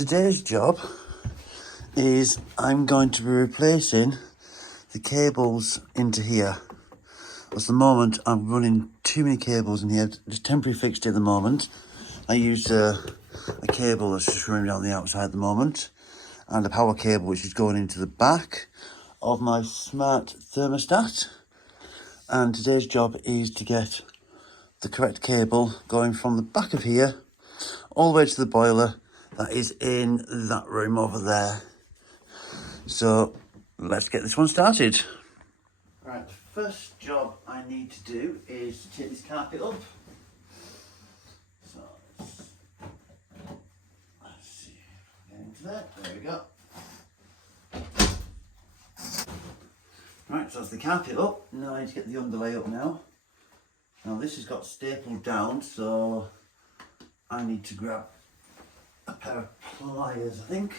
Today's job is I'm going to be replacing the cables into here. At the moment I'm running too many cables in here. It's temporary fixed at the moment. I use a cable that's just running down the outside at the moment, and a power cable which is going into the back of my smart thermostat. And today's job is to get the correct cable going from the back of here all the way to the boiler that is in that room over there. So let's get this one started. Right, the first job I need to do is take this carpet up. So let's see, get into there. There we go. Right, so that's the carpet up. Now I need to get the underlay up now. Now this has got stapled down, so I need to grab a pair of pliers, I think.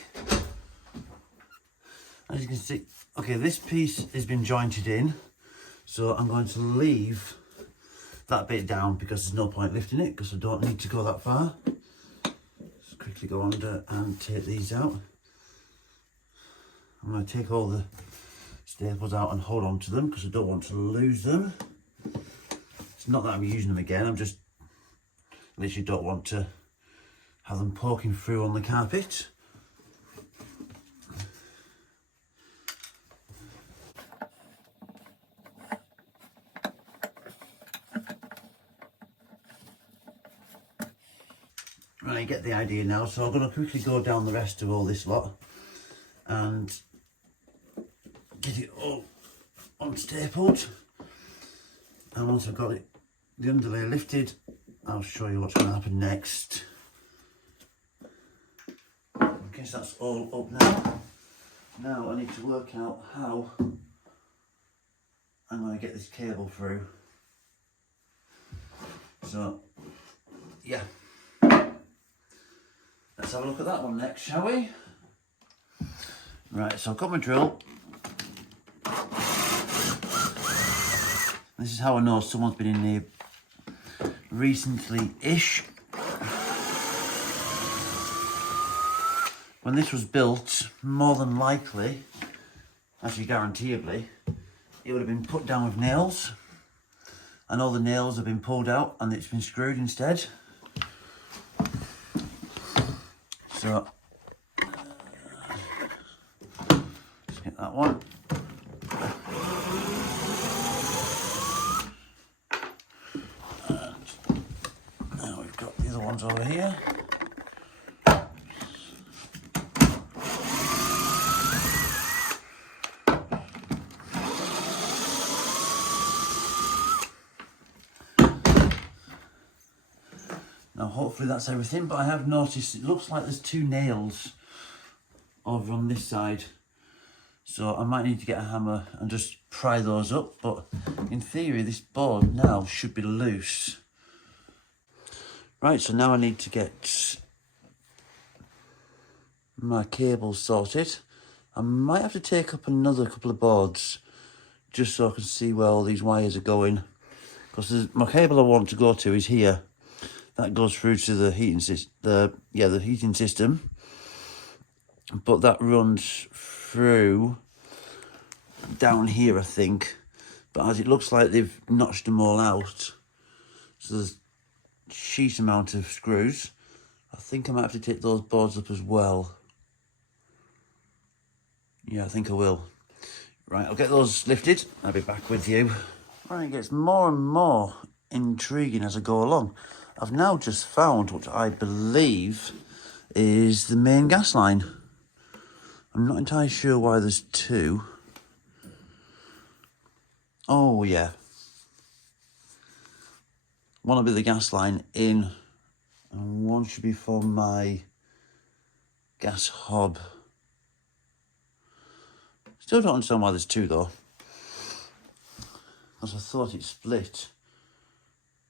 As you can see, okay, this piece has been jointed in, so I'm going to leave that bit down because there's no point lifting it because I don't need to go that far. Just quickly go under and take these out. I'm going to take all the staples out and hold on to them because I don't want to lose them. It's not that I'm using them again, I'm just literally don't want to have them poking through on the carpet. Right, get the idea now. So I'm going to quickly go down the rest of all this lot and get it all unstapled. And once I've got it, the underlay lifted, I'll show you what's going to happen next. Okay, so that's all up now. Now I need to work out how I'm going to get this cable through. So, yeah. Let's have a look at that one next, shall we? Right, so I've got my drill. This is how I know someone's been in here recently-ish. When this was built, more than likely, actually guaranteeably, it would have been put down with nails, and all the nails have been pulled out and it's been screwed instead. So, let's get that one. And now we've got the other ones over here. Now hopefully that's everything, but I have noticed it looks like there's two nails over on this side. So I might need to get a hammer and just pry those up, but in theory this board now should be loose. Right, so now I need to get my cables sorted. I might have to take up another couple of boards just so I can see where all these wires are going. Because my cable I want to go to is here. That goes through to the heating system, the heating system, but that runs through down here, I think. But as it looks like they've notched them all out, so there's a sheet amount of screws. I think I might have to take those boards up as well. Yeah, I think I will. Right, I'll get those lifted. I'll be back with you. Right, it gets more and more intriguing as I go along. I've now just found what I believe is the main gas line. I'm not entirely sure why there's two. Oh yeah. One will be the gas line in, and one should be for my gas hob. Still don't understand why there's two though. Because I thought it split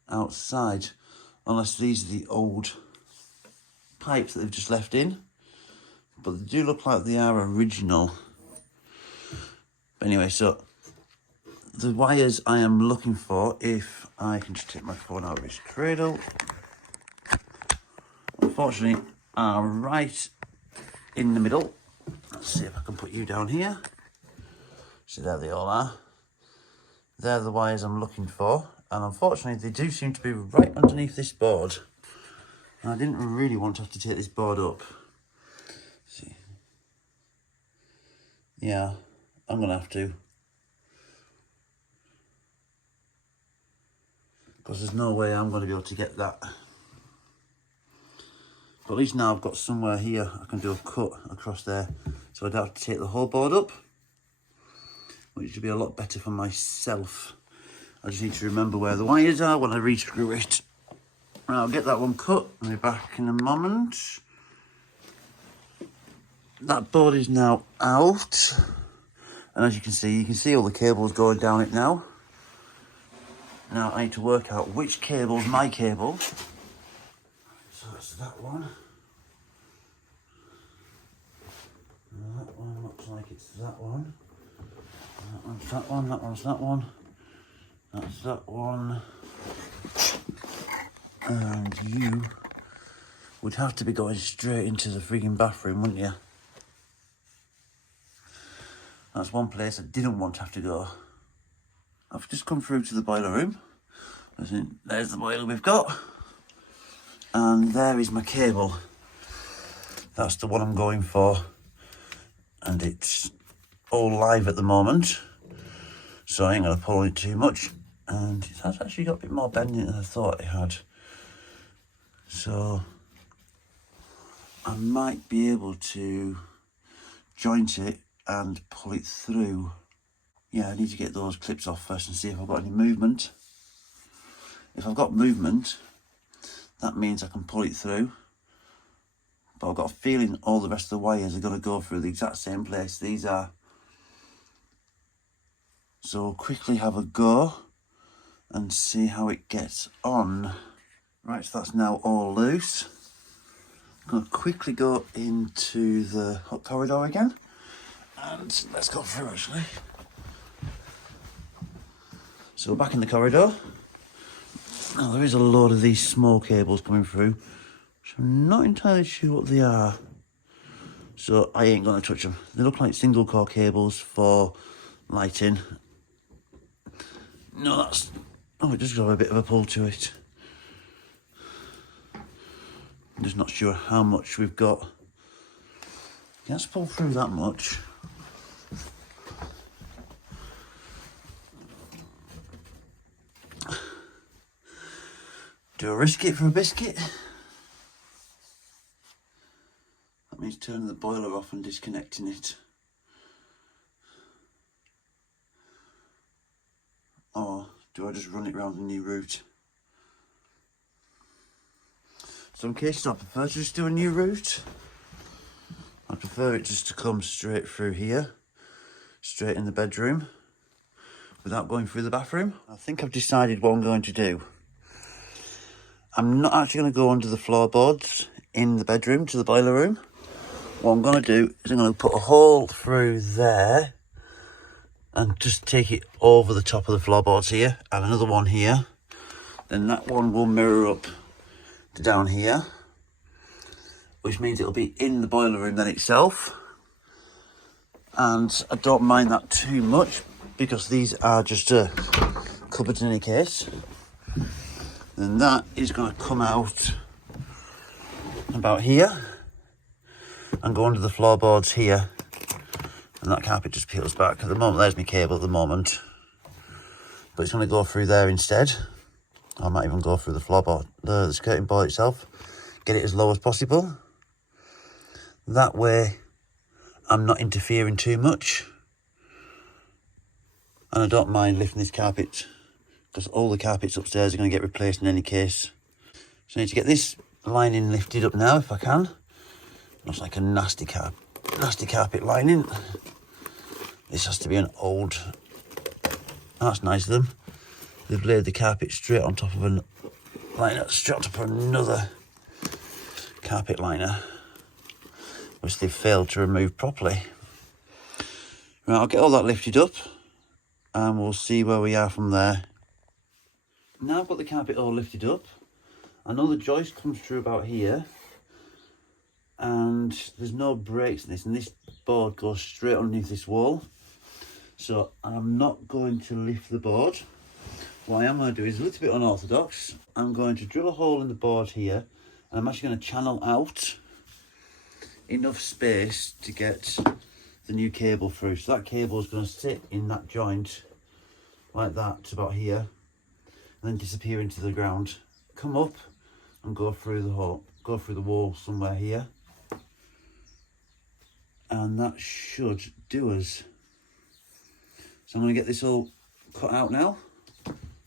outside. Unless these are the old pipes that they've just left in. But they do look like they are original. But anyway, so the wires I am looking for, if I can just take my phone out of its cradle, unfortunately are right in the middle. Let's see if I can put you down here. So there they all are. They're the wires I'm looking for, and unfortunately they do seem to be right underneath this board. And I didn't really want to have to take this board up. See, yeah, I'm gonna have to, because there's no way I'm going to be able to get that. But at least now I've got somewhere here I can do a cut across there, so I don't have to take the whole board up, which would be a lot better for myself. I just need to remember where the wires are when I rescrew it. And I'll get that one cut and be back in a moment. That board is now out, and as you can see all the cables going down it now. Now I need to work out which cable's my cable. So it's that one. And that one looks like it's that one. That one's that one, that one's that one. That's that one. And you would have to be going straight into the frigging bathroom, wouldn't you? That's one place I didn't want to have to go. I've just come through to the boiler room. I think there's the boiler we've got. And there is my cable. That's the one I'm going for. And it's all live at the moment, so I ain't going to pull it too much. And it has actually got a bit more bending than I thought it had. So I might be able to joint it and pull it through. Yeah, I need to get those clips off first and see if I've got any movement. If I've got movement, that means I can pull it through. But I've got a feeling all the rest of the wires are going to go through the exact same place these are. So I'll quickly have a go and see how it gets on. Right, so that's now all loose. I'm going to quickly go into the hot corridor again. And let's go through actually. So back in the corridor. Now there is a load of these small cables coming through, which I'm not entirely sure what they are. So I ain't going to touch them. They look like single core cables for lighting. No, that's... Oh, it does got a bit of a pull to it. I'm just not sure how much we've got. Let's pull through that much. Do I risk it for a biscuit? That means turning the boiler off and disconnecting it. Or do I just run it round a new route? Some cases I prefer to just do a new route. I prefer it just to come straight through here, straight in the bedroom, without going through the bathroom. I think I've decided what I'm going to do. I'm not actually going to go under the floorboards in the bedroom to the boiler room. What I'm going to do is I'm going to put a hole through there and just take it over the top of the floorboards here, and another one here. Then that one will mirror up to down here, which means it'll be in the boiler room then itself. And I don't mind that too much because these are just cupboards in any case. Then that is going to come out about here and go under the floorboards here, and that carpet just peels back. At the moment, there's my cable at the moment, but it's going to go through there instead. I might even go through the floorboard, the skirting board itself, get it as low as possible. That way I'm not interfering too much, and I don't mind lifting this carpet because all the carpets upstairs are going to get replaced in any case. So I need to get this lining lifted up now if I can. Looks like a nasty carpet lining. This has to be an old... That's nice of them. They've laid the carpet straight on top of a liner, straight on top of another carpet liner, which they've failed to remove properly. Right, I'll get all that lifted up and we'll see where we are from there. Now I've got the carpet all lifted up. I know the joist comes through about here, and there's no breaks in this, and this board goes straight underneath this wall. So I'm not going to lift the board. What I am going to do is a little bit unorthodox. I'm going to drill a hole in the board here, and I'm actually going to channel out enough space to get the new cable through. So that cable is going to sit in that joint like that to about here, and then disappear into the ground, come up and go through the hole, go through the wall somewhere here, and that should do us. So I'm going to get this all cut out now.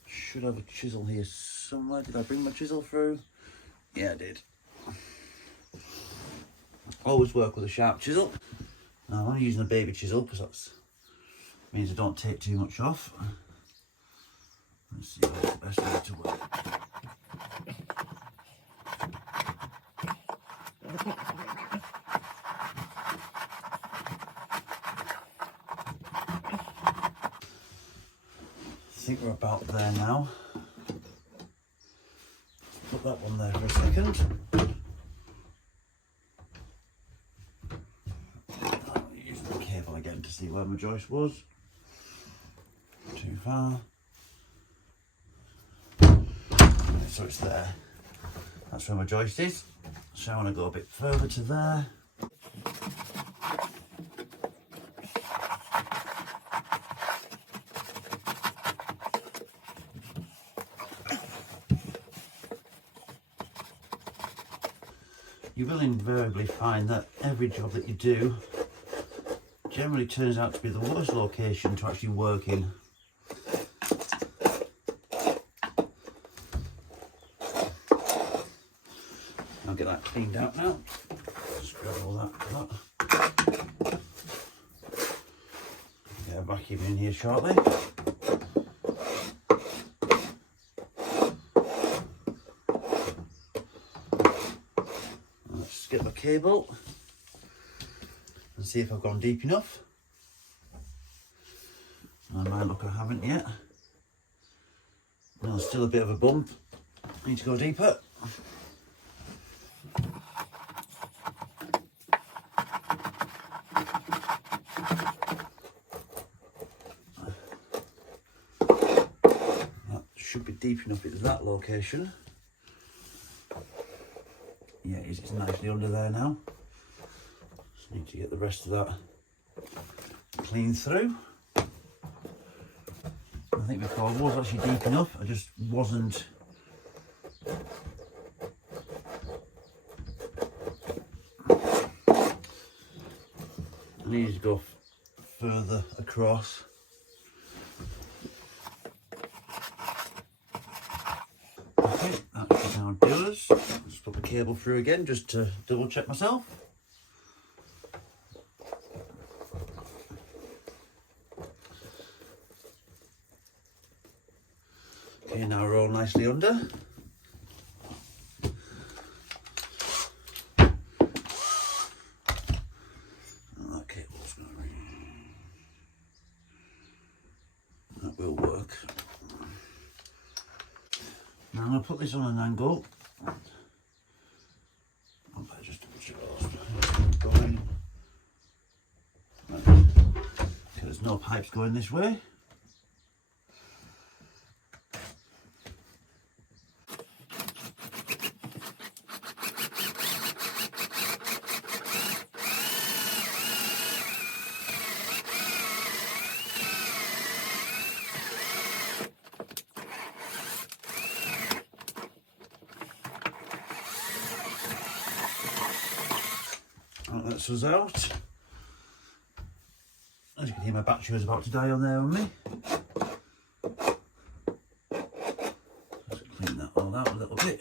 Should have a chisel here somewhere. Did I bring my chisel through? Yeah, I did. Always work with a sharp chisel. Now I'm only using a baby chisel because that means I don't take too much off. Let's see what's the best way to work. I think we're about there now. Put that one there for a second. I'm using the cable again to see where my joist was. Too far. So it's there. That's where my joist is. So I want to go a bit further to there. You will invariably find that every job that you do generally turns out to be the worst location to actually work in. I'll get that cleaned out now. Scrub all that. Get a vacuum in here shortly. Let's get my cable and see if I've gone deep enough. I might look, I haven't yet. No, still a bit of a bump. Need to go deeper. That should be deep enough at that location. Yeah, it's nicely under there now. Just need to get the rest of that clean through. I think before I was actually deep enough, I just wasn't I needed to go further across. Okay, that should now do us. Just put the cable through again just to double check myself. Okay, now we're all nicely under. That cable's going to that will work. Now I'm going to put this on an angle. I'll just going. Right. Okay, there's no pipes going this way. That lets us out. As you can hear, my battery was about to die on there on me. Just clean that all out a little bit.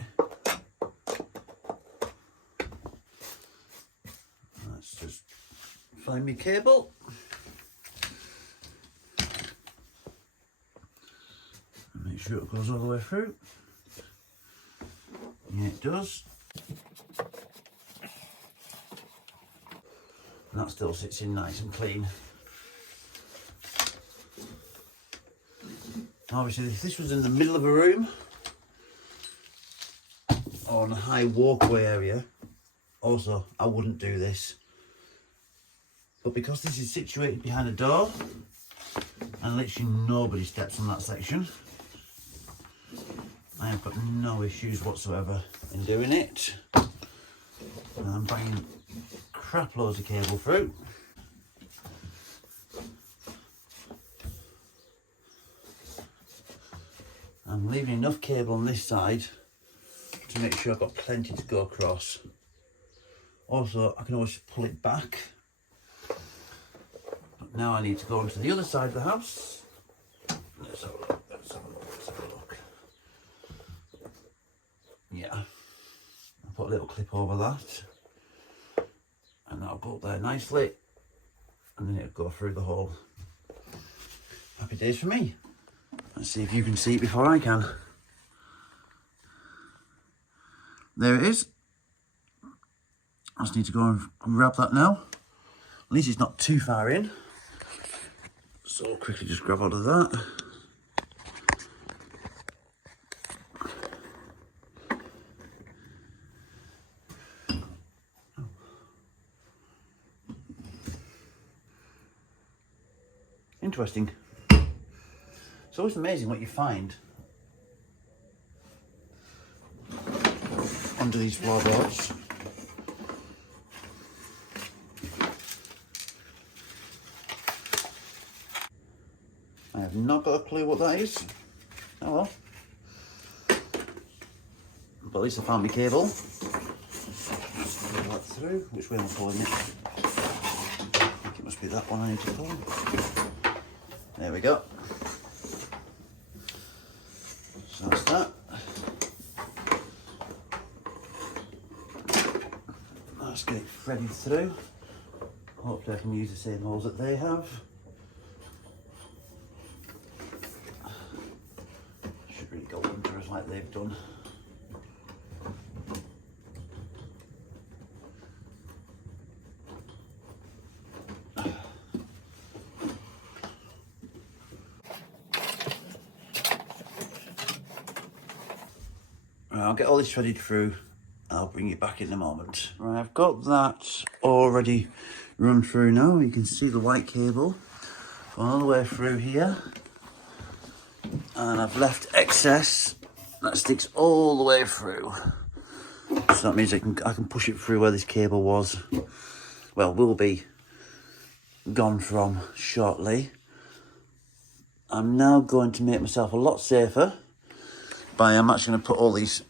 Let's just find my cable. Make sure it goes all the way through. Yeah, it does. And that still sits in nice and clean. Obviously, if this was in the middle of a room or on a high walkway area, Also, I wouldn't do this. But because this is situated behind a door, and literally nobody steps on that section, I have got no issues whatsoever in doing it. And I'm banging crap loads of cable through. I'm leaving enough cable on this side to make sure I've got plenty to go across. Also, I can always pull it back. But now I need to go onto the other side of the house. Let's have a look, let's have a look, let's have a look. Yeah, I'll put a little clip over that. And that'll go up there nicely. And then it'll go through the hole. Happy days for me. Let's see if you can see it before I can. There it is. I just need to go and grab that now. At least it's not too far in. So I'll quickly just grab hold of that. Interesting. It's always amazing what you find under these floorboards. I have not got a clue what that is. Oh well. But at least I found my cable. Pull that through. Which way am I pulling it? I think it must be that one I need to pull. There we go. So that's that. Let's get it threaded through. Hopefully I can use the same holes that they have. Should really go under us like they've done. I'll get all this threaded through. I'll bring it back in a moment. Right, I've got that already run through now. You can see the white cable all the way through here. And I've left excess that sticks all the way through. So that means I can push it through where this cable was. Well, will be gone from shortly. I'm now going to make myself a lot safer by I'm actually going to put all these,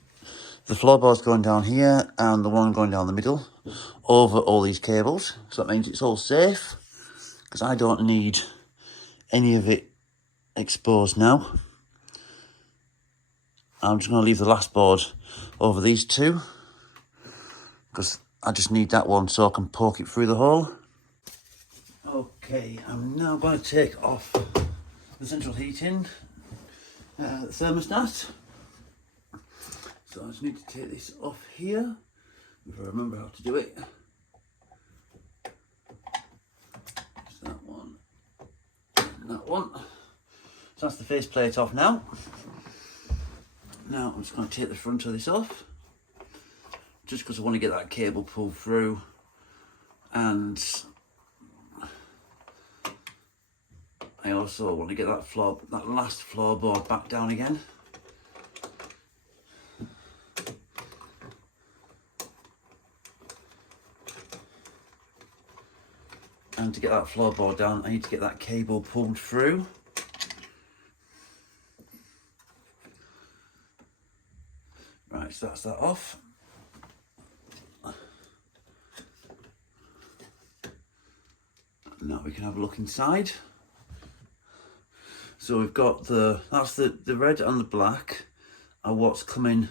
the floorboards going down here and the one going down the middle over all these cables. So that means it's all safe because I don't need any of it exposed now. I'm just going to leave the last board over these two because I just need that one so I can poke it through the hole. Okay, I'm now going to take off the central heating thermostat. So I just need to take this off here if I remember how to do it. Just that one and that one. So that's the faceplate off now. Now I'm just going to take the front of this off, just because I want to get that cable pulled through, and I also want to get that last floorboard back down again. And to get that floorboard down, I need to get that cable pulled through. Right, so that's that off. Now we can have a look inside. So we've got that's the red and the black are what's coming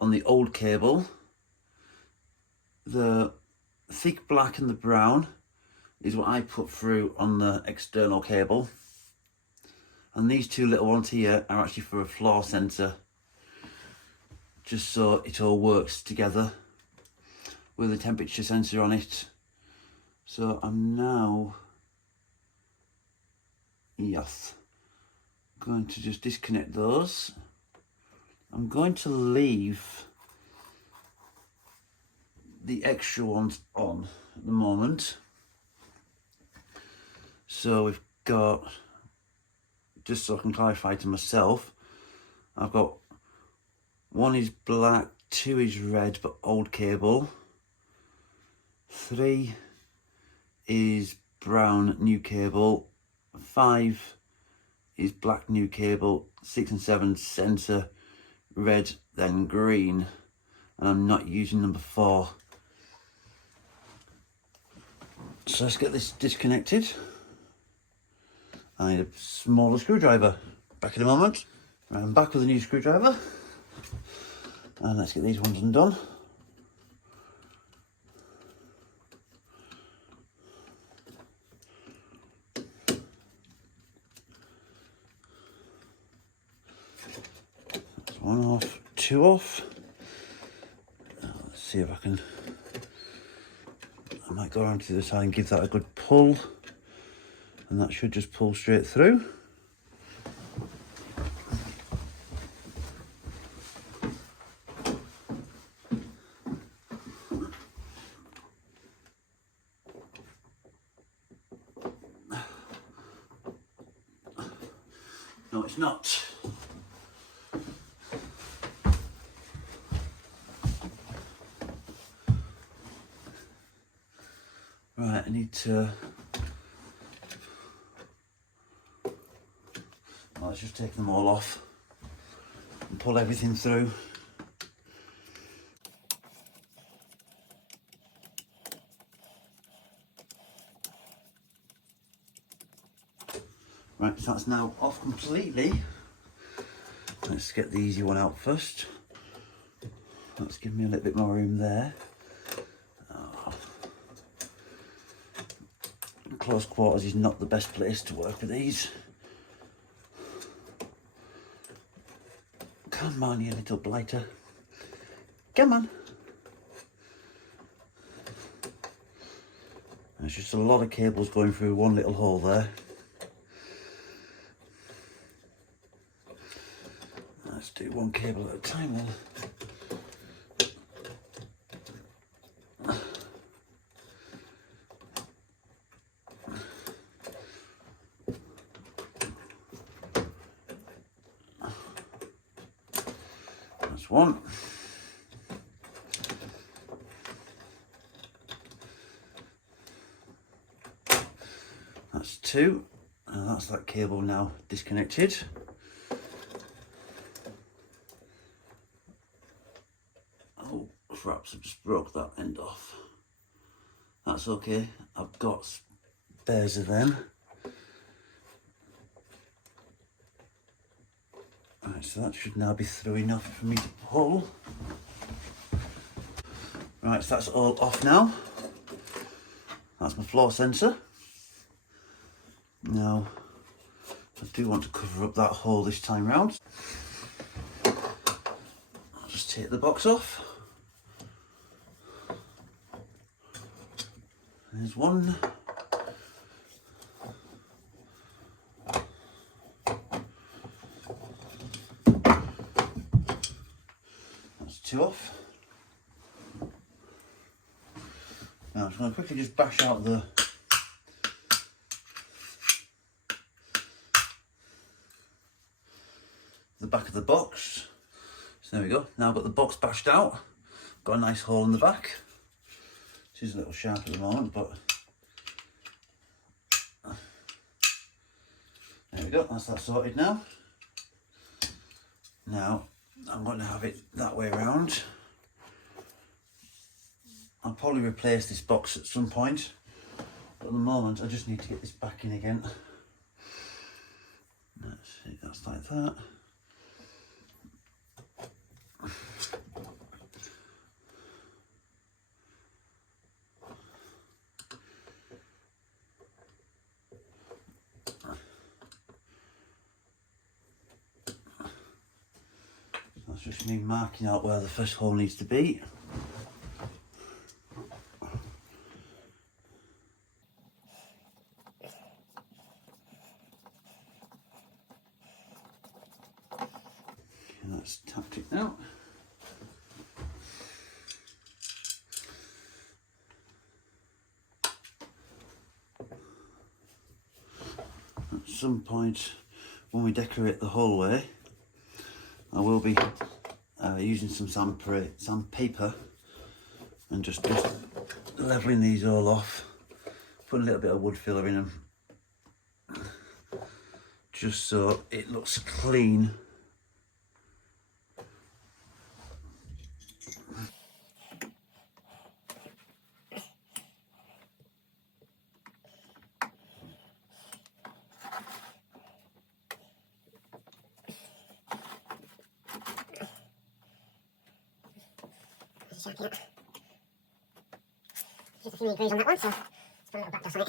on the old cable. The thick black and the brown is what I put through on the external cable. And these two little ones here are actually for a floor sensor, just so it all works together with a temperature sensor on it. So I'm now, yes, going to just disconnect those. I'm going to leave the extra ones on at the moment. So we've got, just so I can clarify to myself, I've got one is black, 2 is red but old cable, 3 is brown new cable, 5 is black new cable, 6 and 7 centre red then green, and I'm not using number 4. So let's get this disconnected. I need a smaller screwdriver. Back in a moment. Right, I'm back with a new screwdriver. And let's get these ones undone. That's 1 off, 2 off. Let's see if I can, I might go around to the other side and give that a good pull. And that should just pull straight through. No, it's not. Right, I need to, well, let's just take them all off and pull everything through. Right, so that's now off completely. Let's get the easy one out first. That's giving me a little bit more room there. Oh. Close quarters is not the best place to work with these. Come on, you little blighter. Come on. There's just a lot of cables going through one little hole there. Let's do one cable at a time then. That's 1. That's 2. And that's that cable now disconnected. Oh crap, so I just broke that end off. That's okay, I've got spares of them. Right, so that should now be through enough for me to pull. Right, so that's all off now. That's my floor sensor. Now, I do want to cover up that hole this time round. I'll just take the box off. There's 1. That's 2 off. Now I'm just going to quickly just bash out the back of the box. So there we go. Now I've got the box bashed out. Got a nice hole in the back. It is a little sharp at the moment, but there we go. That's that sorted now. Now I'm going to have it that way around. I'll probably replace this box at some point, but at the moment I just need to get this back in again. Let's see, that's like that. That's just me marking out where the first hole needs to be. That's tapped it now. At some point when we decorate the hallway, I will be using some sandpaper and just levelling these all off, putting a little bit of wood filler in them, just so it looks clean. Just a few degrees on that one, so let's put a little back dust on it.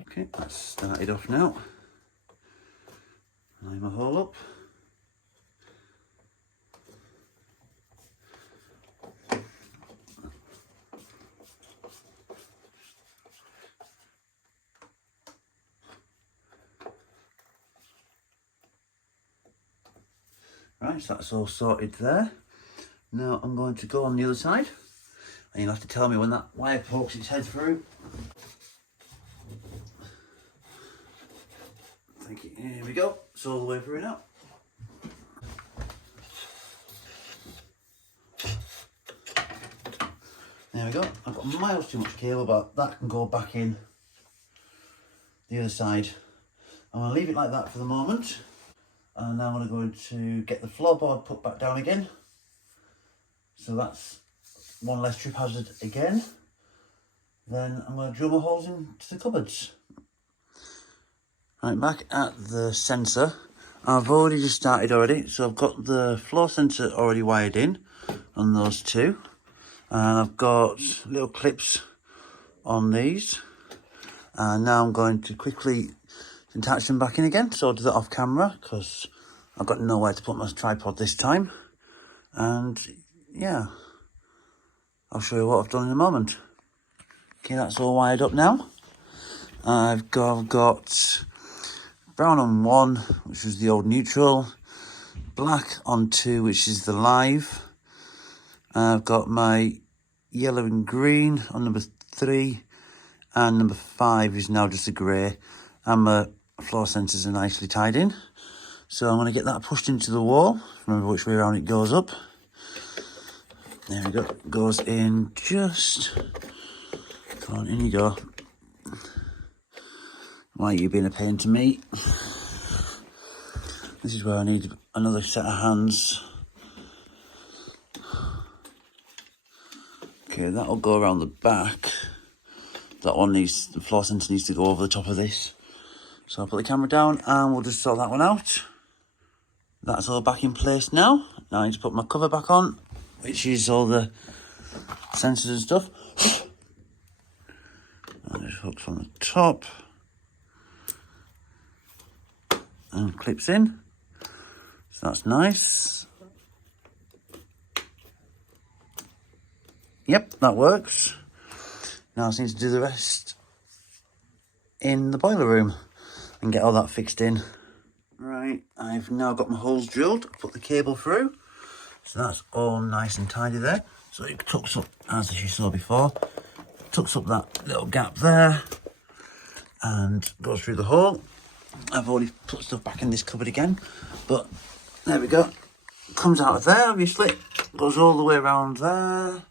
Okay, that's started off now. Line my hole up. Right, so that's all sorted there. Now I'm going to go on the other side, and you'll have to tell me when that wire pokes its head through. Thank you. Here we go. It's all the way through now. There we go. I've got miles too much cable, but that can go back in the other side. I'm going to leave it like that for the moment. And now I'm going to get the floorboard put back down again. So that's one less trip hazard again. Then I'm going to drill my holes into the cupboards. Right, back at the sensor. I've already just started already. So I've got the floor sensor already wired in on those two. And I've got little clips on these. And now I'm going to quickly attach them back in again. So I'll do that off camera because I've got nowhere to put my tripod this time. And yeah, I'll show you what I've done in a moment. Okay, that's all wired up now. I've got brown on 1, which is the old neutral. Black on 2, which is the live. I've got my yellow and green on number 3. And number 5 is now just a grey. And my floor sensors are nicely tied in. So I'm going to get that pushed into the wall. Remember which way around it goes up. There we go. It goes in just... Come on, in you go. Why are you being a pain to me? This is where I need another set of hands. Okay, that'll go around the back. That one needs, the floor sensor needs to go over the top of this. So I'll put the camera down and we'll just sort that one out. That's all back in place now. Now I need to put my cover back on, which is all the sensors and stuff. And just hooks on the top. And clips in. So that's nice. Yep, that works. Now I just need to do the rest in the boiler room and get all that fixed in. Right, I've now got my holes drilled, put the cable through. So that's all nice and tidy there. So it tucks up, as you saw before, tucks up that little gap there and goes through the hole. I've already put stuff back in this cupboard again, but there we go. Comes out of there, obviously, goes all the way around there.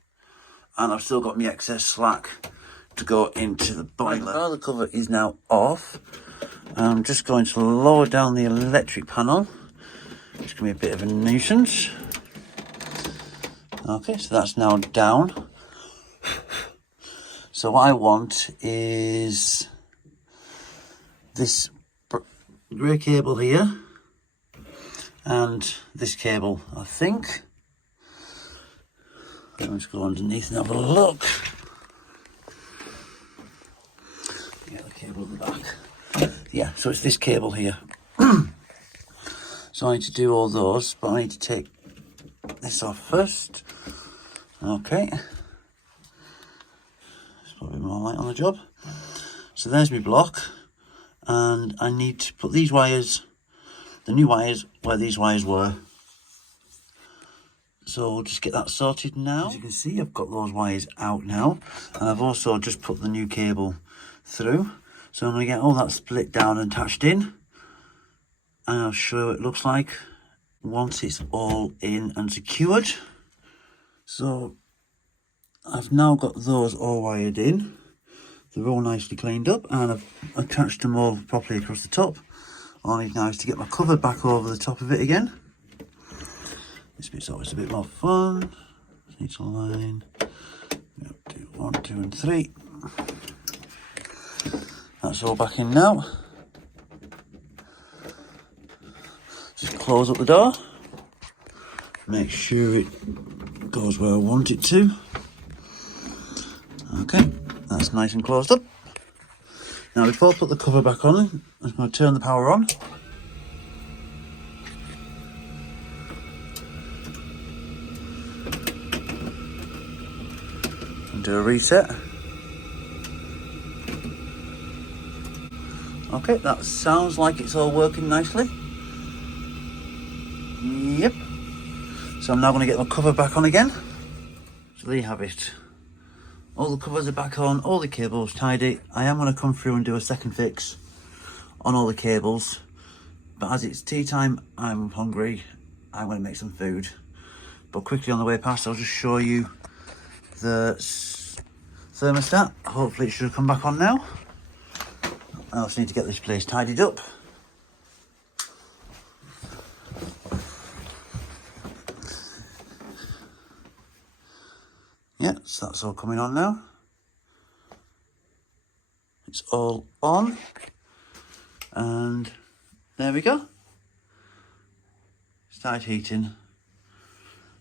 And I've still got my excess slack to go into the boiler. Now the cover is now off. I'm just going to lower down the electric panel. It's going to be a bit of a nuisance. Okay, so that's now down. So what I want is this grey cable here and this cable, I think. Let's go underneath and have a look. Yeah, the cable at the back. Yeah, so it's this cable here. So I need to do all those, but I need to take this off first. Okay. There's probably more light on the job. So there's my block. And I need to put these wires, the new wires, where these wires were. So we'll just get that sorted now. As you can see, I've got those wires out now, and I've also just put the new cable through. So I'm going to get all that split down and attached in, and I'll show you what it looks like once it's all in and secured. So I've now got those all wired in. They're all nicely cleaned up, and I've attached them all properly across the top. All I need now is to get my cover back over the top of it again. This bit's always a bit more fun. Need to line. Do 1, 2 and 3. That's all back in now. Just close up the door. Make sure it goes where I want it to. Okay, that's nice and closed up. Now before I put the cover back on, I'm going to turn the power on. And do a reset. Okay, that sounds like it's all working nicely. Yep. So I'm now going to get my cover back on again. So there you have it. All the covers are back on, all the cables tidy. I am going to come through and do a second fix on all the cables. But as it's tea time, I'm hungry. I'm going to make some food. But quickly on the way past, I'll just show you the thermostat. Hopefully it should have come back on now. I also need to get this place tidied up. Yeah, so that's all coming on now. It's all on. And there we go. Started heating.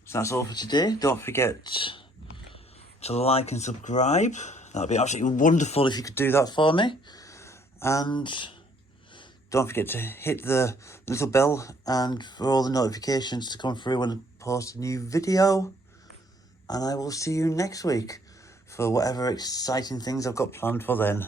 So that's all for today. Don't forget to like and subscribe. That'd be absolutely wonderful if you could do that for me. And don't forget to hit the little bell and for all the notifications to come through when I post a new video. And I will see you next week for whatever exciting things I've got planned for then.